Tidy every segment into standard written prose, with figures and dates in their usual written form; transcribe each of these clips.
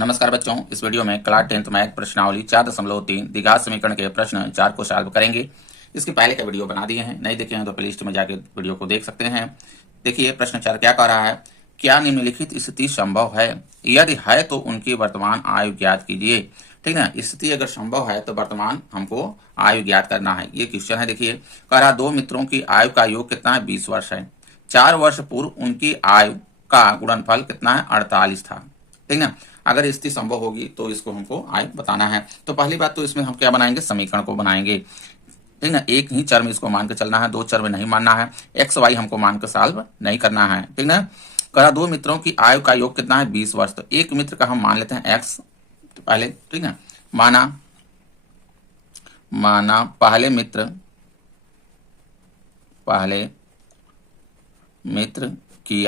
नमस्कार बच्चों, इस वीडियो में क्लास 10th मैथ प्रश्नावली 4.3 द्विघात समीकरण के प्रश्न 4 को सॉल्व करेंगे। इसके पहले का वीडियो बना दिए हैं, नहीं देखे हैं तो प्लेलिस्ट में जाके वीडियो को देख सकते हैं। देखिए प्रश्न 4 क्या कह रहा है, क्या निम्नलिखित स्थिति संभव है? यदि है तो उनकी वर्तमान आयु ज्ञात कीजिए। ठीक ना, स्थिति अगर संभव है तो वर्तमान हमको आयु ज्ञात करना है। ये क्वेश्चन है। देखिए कह रहा दो मित्रों की आयु का योग कितना है? 20 वर्ष है। 4 वर्ष पूर्व उनकी आयु का गुणनफल कितना है? 48 था। ठीक ना, अगर स्थिति संभव होगी तो इसको हमको आयु बताना है। तो पहली बात तो इसमें हम क्या बनाएंगे? समीकरण को बनाएंगे। ठीक ना, एक ही चर में इसको मान के चलना है, दो चर में नहीं मानना है। एक्स वाई हमको मान के सॉल्व नहीं करना है। ठीक ना, कहा दो मित्रों की आयु का योग कितना है? 20 वर्ष। तो एक मित्र का हम मान लेते हैं एक्स तो पहले। ठीक ना, माना पहले मित्र की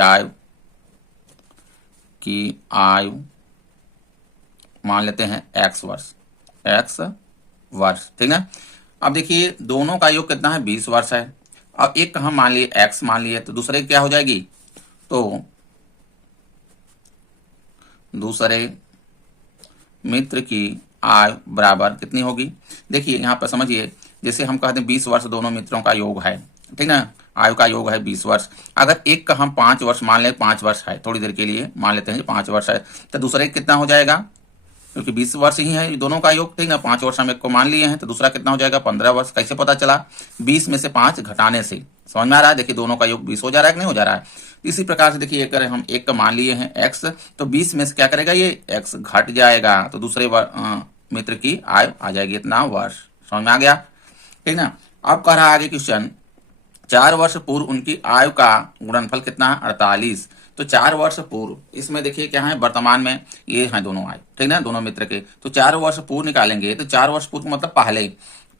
आयु मान लेते हैं एक्स वर्ष। ठीक है, अब देखिए दोनों का योग कितना है? 20 वर्ष है। अब एक हम मान लिए एक्स मान लिए, तो दूसरे क्या हो जाएगी? तो दूसरे मित्र की आयु बराबर कितनी होगी? देखिए यहाँ पर समझिए, जैसे हम कहते हैं 20 वर्ष दोनों मित्रों का योग है। ठीक ना, आयु का योग है 20 वर्ष। अगर एक का हम 5 वर्ष मान ले, 5 वर्ष है, थोड़ी देर के लिए मान लेते हैं 5 वर्ष है, तो दूसरे कितना हो जाएगा? क्योंकि 20 वर्ष ही है दोनों का योग। ठीक है, 5 वर्ष हम एक को मान लिए हैं, तो दूसरा कितना हो जाएगा? 15 वर्ष। कैसे पता चला? 20 में से 5 घटाने से। समझ में आ रहा है? देखिए दोनों का योग 20 हो जा रहा है कि नहीं हो जा रहा है? इसी प्रकार से देखिए अगर हम एक का मान लिए हैं एक्स, तो 20 में से क्या करेगा? ये एक्स घट जाएगा, तो दूसरे मित्र की आयु आ जाएगी इतना वर्ष। समझ में आ गया? ठीक ना, अब कह रहा है आगे क्वेश्चन, 4 वर्ष पूर्व उनकी आयु का गुणनफल कितना है? 48। तो 4 वर्ष पूर्व, इसमें देखिए क्या है? वर्तमान में ये है दोनों आयु। ठीक ना, दोनों मित्र के। तो 4 वर्ष पूर्व निकालेंगे, तो 4 वर्ष पूर्व मतलब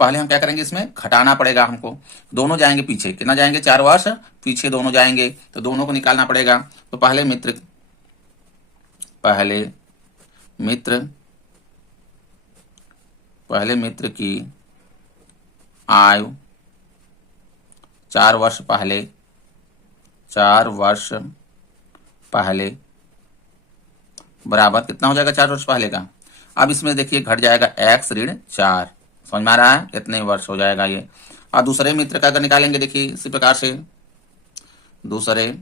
पहले हम क्या करेंगे? इसमें घटाना पड़ेगा हमको। दोनों जाएंगे पीछे, कितना जाएंगे? 4 वर्ष पीछे दोनों जाएंगे, तो दोनों को निकालना पड़ेगा। तो पहले मित्र की आयु 4 वर्ष पहले बराबर कितना हो जाएगा? 4 वर्ष पहले का। अब इसमें देखिए घट जाएगा x ऋण 4। समझ में आ रहा है? कितने वर्ष हो जाएगा ये? और दूसरे मित्र का अगर निकालेंगे, देखिए इसी प्रकार से दूसरे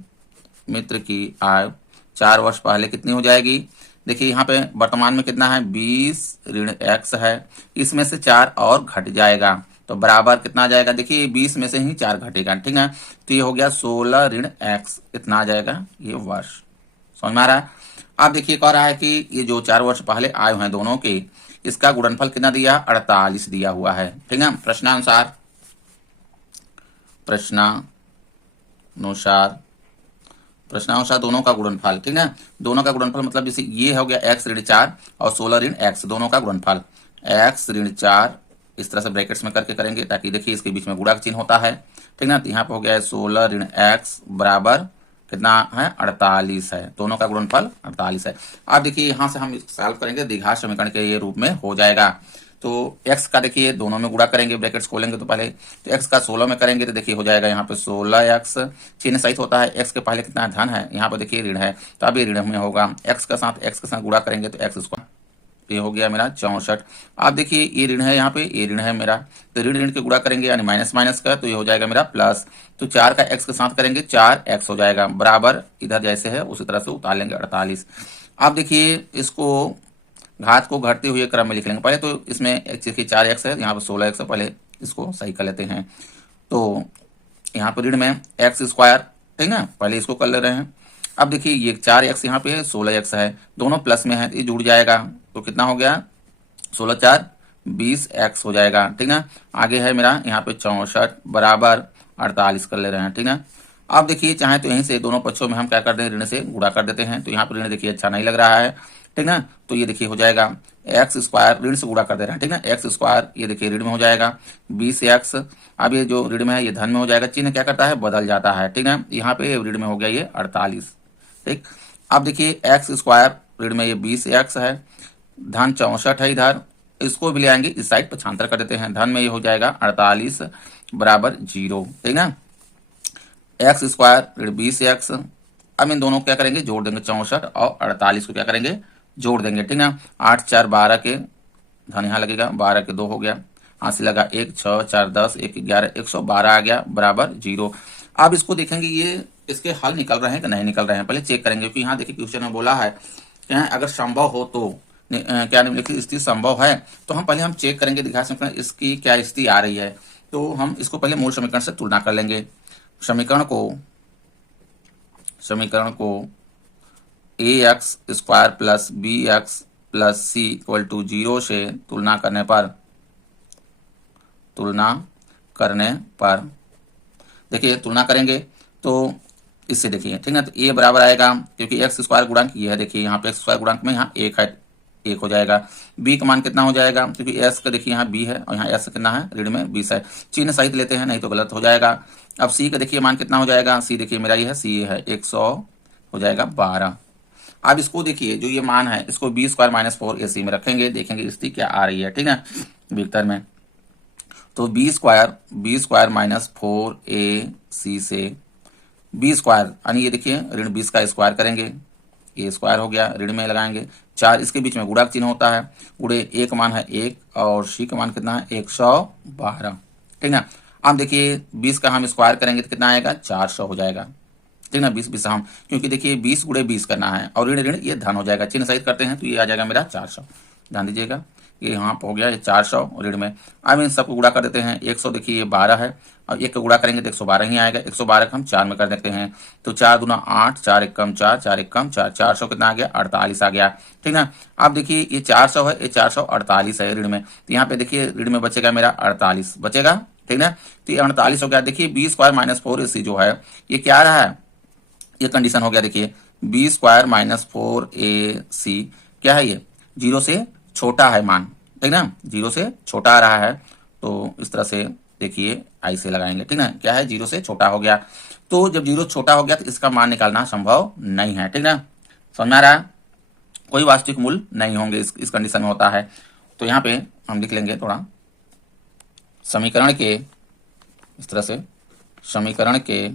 मित्र की आयु 4 वर्ष पहले कितनी हो जाएगी? देखिए यहाँ पे वर्तमान में कितना है? 20 ऋण x है, इसमें से 4 और घट जाएगा, तो बराबर कितना आ जाएगा? देखिए 20 में से ही 4 घटेगा। ठीक है, तो ये हो गया 16 ऋण x, इतना आ जाएगा ये वर्ष। समझ में आ रहा है? अब देखिए कह रहा है कि ये जो 4 वर्ष पहले आयु हैं दोनों के, इसका गुणनफल कितना दिया? 48 दिया हुआ है। ठीक है, प्रश्नानुसार दोनों का गुणनफल। ठीक है, दोनों का गुणनफल मतलब जैसे ये हो गया x ऋण 4 और 16 ऋण x, दोनों का गुणनफल x ऋण 4 इस तरह से ब्रैकेट्स में करके करेंगे, ताकि देखिए इसके बीच में गुणा का चिन्ह होता है। ठीक ना, तो यहाँ पे हो गया है 16 ऋण x बराबर कितना है? 48 है। दोनों का गुणनफल 48 है। अब देखिए यहाँ से हम सॉल्व करेंगे, द्विघात समीकरण के ये रूप में हो जाएगा। तो x का देखिए दोनों में गुणा करेंगे, ब्रैकेट्स खोलेंगे तो पहले, तो x का 16 में करेंगे तो देखिए हो जाएगा यहाँ पे 16x, चिन्ह सहित होता है। x के पहले कितना धन है, यहाँ पे देखिए ऋण है, तो अब ये ऋण में होगा। x के साथ गुणा करेंगे तो x स्क्वायर, ये हो गया मेरा 64। आप देखिए ये ऋण है, यहाँ पे ये ऋण है मेरा, तो ऋण के गुणा करेंगे यानी माइनस का, तो ये हो जाएगा मेरा प्लस। तो 4 का x के साथ करेंगे, 4x हो जाएगा बराबर, इधर जैसे है उसी तरह से उतार लेंगे 48। आप देखिए इसको घात को घटते हुए क्रम में लिख लेंगे। पहले तो इसमें देखिए 4x है, यहाँ पर 16x है, पहले इसको सही कर लेते हैं। तो यहाँ पर ऋण में x स्क्वायर, ठीक ना, पहले इसको कर ले रहे हैं। अब देखिए ये 4x यहाँ पे है, 16x है, दोनों प्लस में है, ये जुड़ जाएगा, तो कितना हो गया? 16 4 20x हो जाएगा। ठीक ना, आगे है मेरा यहाँ पे 64 बराबर 48 कर ले रहे हैं। ठीक ना, अब देखिए चाहे तो यहीं से दोनों पक्षों में हम क्या कर दें? ऋण से गुणा कर देते हैं। तो यहाँ पर ऋण देखिए अच्छा नहीं लग रहा है। ठीक ना, तो ये देखिए हो जाएगा x स्क्वायर, ऋण से गुणा कर दे रहे हैं। ठीक ना, x स्क्वायर ये देखिए ऋण में हो जाएगा 20x। अब ये जो ऋण में है ये धन में हो जाएगा, चिन्ह क्या करता है? बदल जाता है। ठीक ना, यहाँ पे ऋण में हो गया ये 48। ठीक, अब देखिए x स्क्वायर ऋण में ये 20x है, धन 64 है, इधर इसको भी ले आएंगे, इस साइड पक्षांतर कर देते हैं, धन में ये हो जाएगा 48 बराबर 0। ठीक ना, एक्स स्क्वायर ऋण 20x। अब इन दोनों को क्या करेंगे? जोड़ देंगे, 64 और 48 को क्या करेंगे? जोड़ देंगे, ठीक ना। 8 4 12 के धन यहाँ लगेगा, 12 के 2 हो गया, यहाँ से लगा 1 6 4 10 1 11 112 आ गया बराबर 0। अब इसको देखेंगे ये इसके हल निकल रहे हैं कि नहीं निकल रहे हैं, पहले चेक करेंगे, क्योंकि यहाँ देखिए क्वेश्चन में बोला है कि अगर संभव हो तो क्या निम्नलिखित स्थिति संभव है, तो हम पहले चेक करेंगे दीर्घायु समीकरण इसकी क्या स्थिति आ रही है। तो हम इसको पहले मूल समीकरण से तुलना कर लेंगे। समीकरण को ax square plus bx plus c equal to 0 से तुलना करने पर देखिए तुलना करेंगे तो इससे देखिए, ठीक ना। तो a बराबर आएगा, क्योंकि x स्क्वायर गुणांक ये है, देखिए यहाँ पे x स्क्वायर गुणांक में यहाँ 1 है, 1 हो जाएगा। b का मान कितना हो जाएगा, क्योंकि s का देखिए यहाँ b है और यहाँ s कितना है, ऋण में 20 है, चिन्ह सहित लेते हैं नहीं तो गलत हो जाएगा। अब c का देखिए मान कितना हो जाएगा, c देखिए मेरा ये है, c है 100 हो जाएगा 12। अब इसको देखिए जो ये मान है इसको b स्क्वायर माइनस 4ac में रखेंगे, देखेंगे स्थिति क्या आ रही है, ठीक है, विस्तार में। तो b स्क्वायर माइनस 4ac से b स्क्वायर यानी ये देखिए ऋण 20 का स्क्वायर करेंगे, ये स्क्वायर हो गया, ऋण में लगाएंगे 4, इसके बीच में गुणा चिन्ह होता है, गुणे a का मान है 1 और c का मान कितना है 112, ठीक ना। अब देखिए 20 का हम स्क्वायर करेंगे तो कितना आएगा 400 हो जाएगा, ठीक ना। 20 हम क्योंकि देखिए 20 गुणे 20 करना है और ऋण ऋण ये धन हो जाएगा, चिन्ह सहित करते हैं तो ये आ जाएगा मेरा 400, ध्यान दीजिएगा ये यहाँ पर हो गया ये 400 ऋण में। अब इन सबको गुणा कर देते हैं, 100 देखिए ये 12 है और 1 का गुणा करेंगे तो 112 ही आएगा, 112 का हम 4 में कर देते हैं तो 4 दूना 8 4 एक कम 4 4 एक कम 4 400 कितना आ गया 48 आ गया, ठीक ना। अब देखिए ये 400 है, ये 448 है ऋण में, तो यहाँ पे देखिए ऋण में बचेगा मेरा 48 बचेगा, ठीक ना। तो ये 48 हो गया। देखिए b स्क्वायर माइनस 4ac जो है ये क्या रहा है, ये कंडीशन हो गया, देखिए b स्क्वायर माइनस 4ac क्या है, ये 0 से छोटा है मान, ठीक ना, 0 से छोटा आ रहा है, तो इस तरह से देखिए आई से लगाएंगे, ठीक ना, क्या है 0 से छोटा हो गया। तो जब 0 छोटा हो गया तो इसका मान निकालना संभव नहीं है, ठीक ना, समझ में आ रहा है, कोई वास्तविक मूल्य नहीं होंगे इस कंडीशन में होता है। तो यहाँ पे हम लिख लेंगे थोड़ा समीकरण के इस तरह से, समीकरण के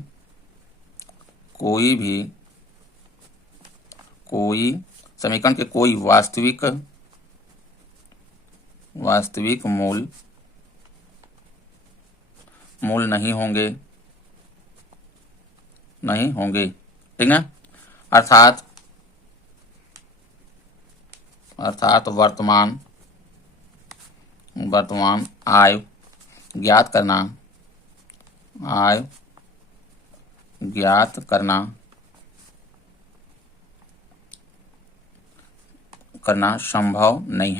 समीकरण के कोई वास्तविक मूल नहीं होंगे, ठीक ना। अर्थात वर्तमान आय ज्ञात करना संभव नहीं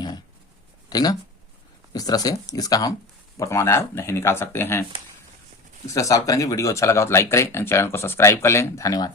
है, ठीक ना। इस तरह से इसका हम वर्तमान आय नहीं निकाल सकते हैं। इस तरह सॉल्व करेंगे। वीडियो अच्छा लगा तो लाइक करें एंड चैनल को सब्सक्राइब कर लें। धन्यवाद।